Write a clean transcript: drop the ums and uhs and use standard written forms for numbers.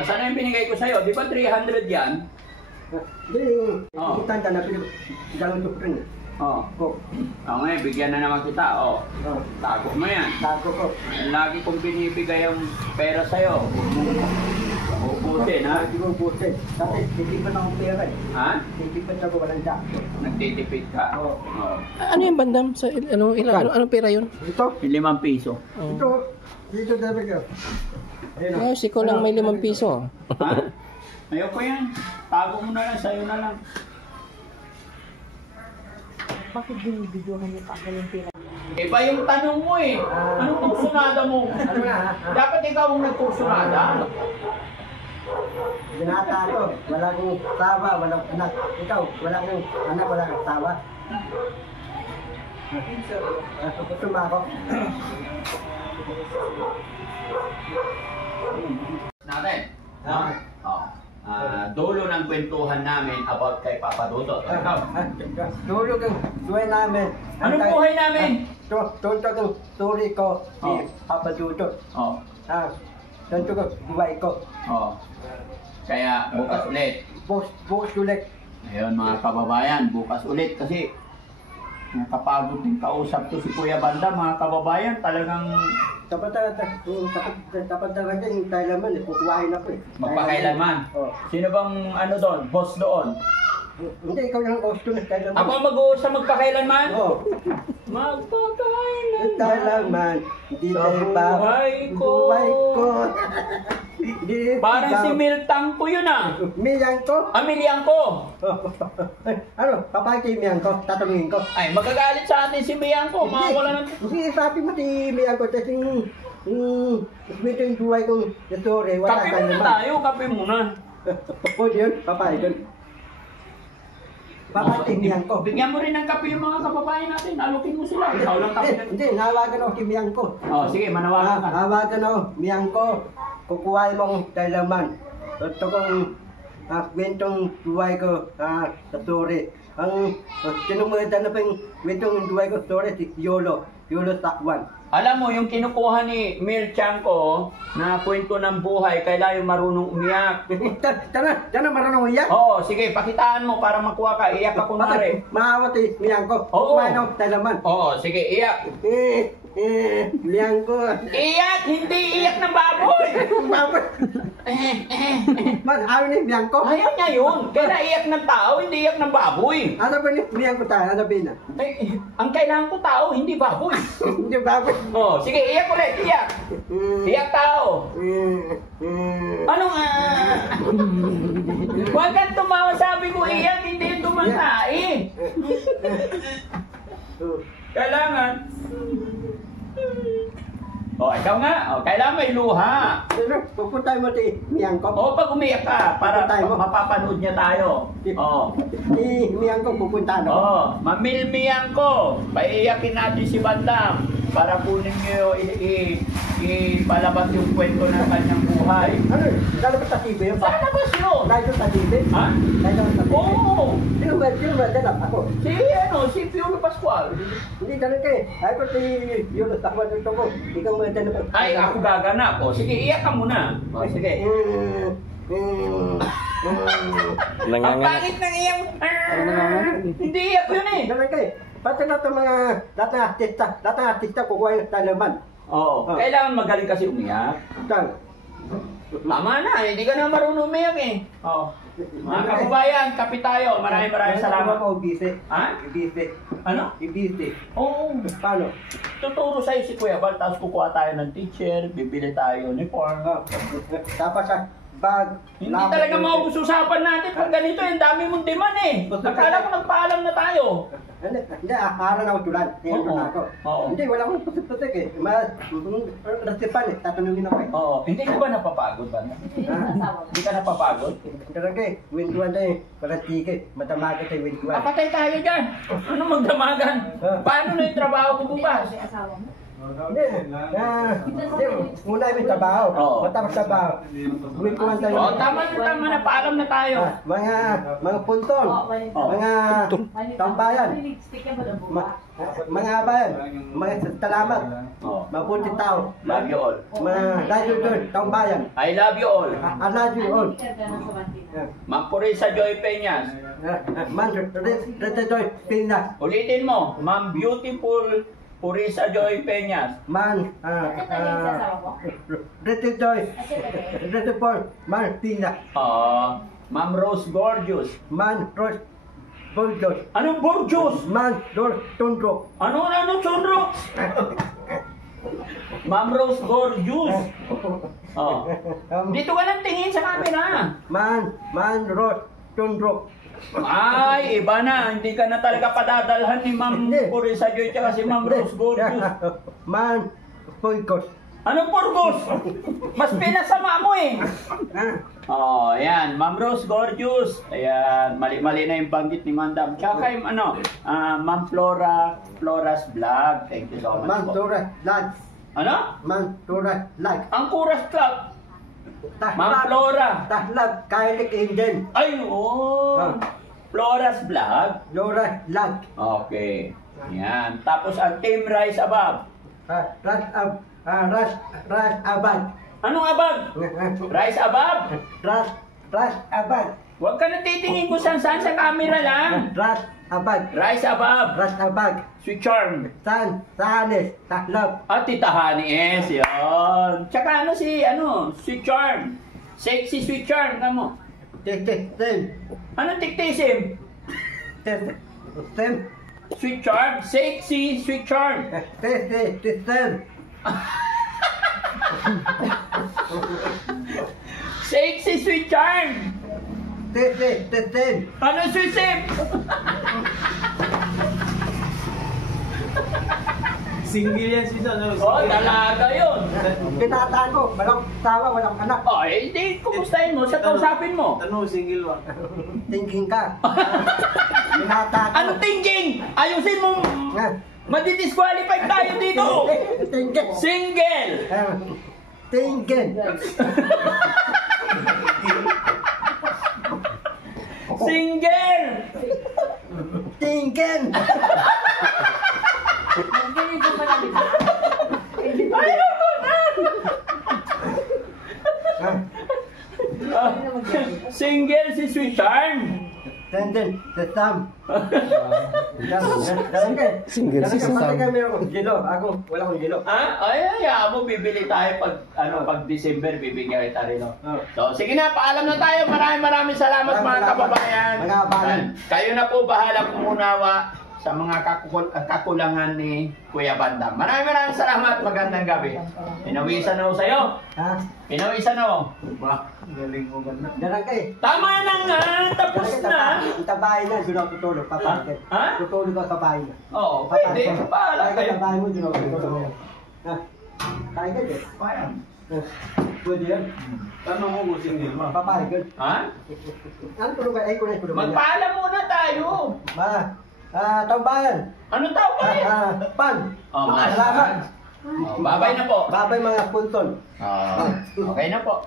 Saan na yung binigay ko sa'yo? Di ba 300 yan? Hindi, kitang na dalawang tukring. Oo. Ngayon, bigyan na naman kita. Tago mo yan. Tago ko. Lagi kong binibigay ang pera sa'yo. Ubusin, ha? Hindi ko ubusin. Kasi titipan akong pera eh. Ha? Titipan ako walang dak. Nagtitipid ka? Oo. Ano yung bandam? Sa, anong pera yun? Ito? 5 piso. Ito. Dito dapat ko. Ay, si ko lang may 5 piso. Ha? Ayoko yan. Tago mo na lang, sa'yo na lang. Bakit binibidyohan niyo pa yung pera? Iba yung tanong mo eh. Anong kursunada mo? Ano na? Dapat ikaw ang nagkursunada. Binata ko. Walang tawa, walang anak. Ikaw, walang anak, walang tawa. Gusto mo ako? Natin. Dulo ng kwentuhan namin about kay Papa Dudut. Dulo kang buhay namin. Anong buhay namin? Tunto kang story ko si Papa Dudut. Tunto kang buhay ko. Kaya bukas ulit. Bukas ulit. Ayun mga kababayan, bukas ulit kasi nakapagod din kausap to si Kuya Banda, mga kababayan, talagang Dapat talaga yung kailanman, kukuhain ako eh. magpakailanman. Sino bang ano doon, boss doon? Hindi, ikaw yung host doon, kailanman. Ako ang mag-uusap magpakailanman? Oo. Magpakailanman. Kailanman, hindi tayo pa. Buhay ko. Buhay ko. Parang si Miltang ko yun ah. Miyang ko? Amiliang ko. Ano, papakita yung miyang ko, tatanungin ko. Ay, magagalit sa atin si Miyang ko. Mawawala ng... Hindi, sabi mo si miyang ko, kasi ito yung buhay kong story, wala Kape ka muna naman. tayo, kape muna. Pwede yun, papakita yun. Papakita yung miyang ko. Bigyan mo rin ng kape yung mga kababayan natin. Alukin mo sila. Ikaw lang kape na... Hindi, nawagan ako si miyang ko. Sige, manawagan ka. Nawagan ako, miyang ko. Kukuhain mong kailaman. Ito kong kwentong buhay ko sa story. Ang sinumutan na pa yung kwentong buhay ko story si Yolo Takwan. Alam mo, yung kinukuha ni Mil Chanko na kwento ng buhay, kailangan yung marunong umiyak. Tana marunong iyak? Oo, sige, pakitaan mo para makuha ka. Iyak ka kunwari. Maawat eh, miyang ko. Oo. Kukuhain ako kailaman. Oo, sige, iyak. Miyang ko. Iyak, hindi iyak ng baboy. Bakit? Ayaw ni miyang ko? Ayaw niya yun. Kaya iyak ng tao, hindi iyak ng baboy. Ano ba ni miyang ko tayo? Ano ba na? Ang kailangan ko tao, hindi baboy. Hindi bakit? Oh, sige, iyak ulit, iyak. Iyak tao. Anong Huwag kang tumawa, sabi ko iyak, hindi tumatay. Kailangan. Ikaw nga. Kailangan may luha. Pupunta mo si miyang ko. Pag umiyak ka, para mapapanood niya tayo. Si miyang ko pupunta no? Mamilmiyang ko. Paiyakin natin si Bandam para kunin niyo ipalabas yung kwento ng kanyang buhay. Ano? Lalabas sa TV yun? Saan labas yun? Lalabas sa TV? Ha? Lalabas sa TV? Oo. Sino ba dalap ako? Si Piolo Pascual. Hindi talaga eh. Ay ko si Yolo Takwan ito ko. Ikaw mo dalap. Ay, ako gaganap. Sige, iyak ka muna. Sige. Ang pangit ng iyang... Hindi iyak yun eh. Talaga eh. Pati na itong mga datang artista kukuha yung talaman. Oo. Kailangan magaling kasi umiyak. Tama na, hindi ka na marunong umiyak eh. Mga kababayan, kape tayo. Maraming salamat. Ako, busy. Ha? Busy. Ano? Busy. Oo. Paano? Tuturo sa'yo si Kuya Bal, tapos kukuha tayo ng teacher, bibili tayo uniform. Tapos bag. Hindi talaga mauusapan natin pag ganito, ang dami mong demand eh. Akala ko nagpaalam na tayo. Hindi, araw na utulan. Hindi, wala akong pusik-pusik eh. Rasipan eh, tatanungin ako eh. Hindi ka ba napapagod ba? Hindi ka napapagod? Talaga eh, winduan na eh. Parang tiket, matamagat ay winduan. Patay tayo dyan. Ano magdamagan? Paano na yung trabaho ko bukas? Hindi. Muna yung trabaho. Oo. Matapos trabaho. Gawin ko man tayo. Oh, tama na. Paalam na tayo. Mga puntol. Mga tambayan. Mga bayan. Mga salamat. Oh. Mabuti tao. Love you all. Mga radio doon, tambayan. I love you all. I love you all. Ma'am Purisa Joy Peñas. Man, Retoy, Pinas. Ulitin mo. Ma'am Beautiful Purisa Joy Peñas. Man, Retoy, Man, Pinas. Ma'am Rose Gorgeous. Man, Ros, Bulldog. Anong Gorgeous? Man, Tundro. Ano Chondro? Ma'am Rose Gorgeous. Oh. Dito ka lang tingin sa camera. Man, Ros, Tundro. Ay, iba na. Hindi ka na talaga padadalhan ni Ma'am Hindi. Purisa Joy tsaka si Ma'am Rose Gorgeous. Man, Pulkos. Anong Purgos? Mas pinasama mo eh. Oh, ayan. Ma'am Rose Gorgeous. Ayan. Mali-mali na yung banggit ni Mandam. Tsaka kay, Ma'am Flora's Vlog. Thank you so much Man, po. Tura, Lag. Ano? Man, Tura, Lag. Ang Kuras Club. Ma'am Flora. Tahlag, Kailik, Indian. Ay, oh. Flora's Vlog. Tura, Lag. Okay. Ayan. Tapos ang Team Rise Above. Ras Abad. Anong abag? Rise Above? Ras Abad. Huwag ka na titingin kung saan-saan sa camera lang. Ras Abad. Rise Above. Ras Abad. Sweet Charm. Sanis, Tahlab. At Titahani S. Yun. Tsaka Sweet Charm. Sexy Sweet Charm. Kamo. Tim. Anong tiktisim? Tim. Sweet Charm. Sexy Sweet Charm. Tim. Sexy Sweet Charm. Tim. Ano Sweet Sim? Single yan si Don. Oh, talaga yun. Tinataan ko, walang tawa, walang anak. Oh, hindi. Kumustahin mo? Sa kausapin mo. Tanong, single ba? Thinking ka. Tinataan ko. Ano thinking? Ayusin mo. Madidisqualified tayo dito. Thinking. Single. Thinking. Single. Thinking. Ganito ba namin? Ayoko na. Single si Sweet Charm. Tenden, Sam. Single si Sam. Pati kami ako, gilo. Ako, wala akong gilo. Ay, mo bibili tayo pag December bibigyan kita rin. So, sige na, paalam na tayo. Maraming salamat mga kababayan. Mga kababayan. Kayo na po bahala kumunawa sa mga kakulangan ni Kuya Bandam. Maraming salamat. Magandang gabi. Pinawisan na ho sa'yo. Ha? Pinawisan na ho. Ba, galing mo ba na? Darang kay. Tama na nga. Tapos na. Itabahin na, doon ako tutulog. Papalit. Ha? Tutulog ako sa bahay na. Oo, pwede. Paalam kayo. Sa bahay mo, doon ako tutulog. Ha? Kaya ka din. Payan. Pwede yan. Tanong mo kung single ba? Papayag ka. Ha? Ano tulog ka? Ay, ko na tulog. Magpaalam muna tayo. Tambayan. Anong tao ba yan? Pan. Oh, Salamat. Oh, babay na po. Babay mga punton. Okay na po.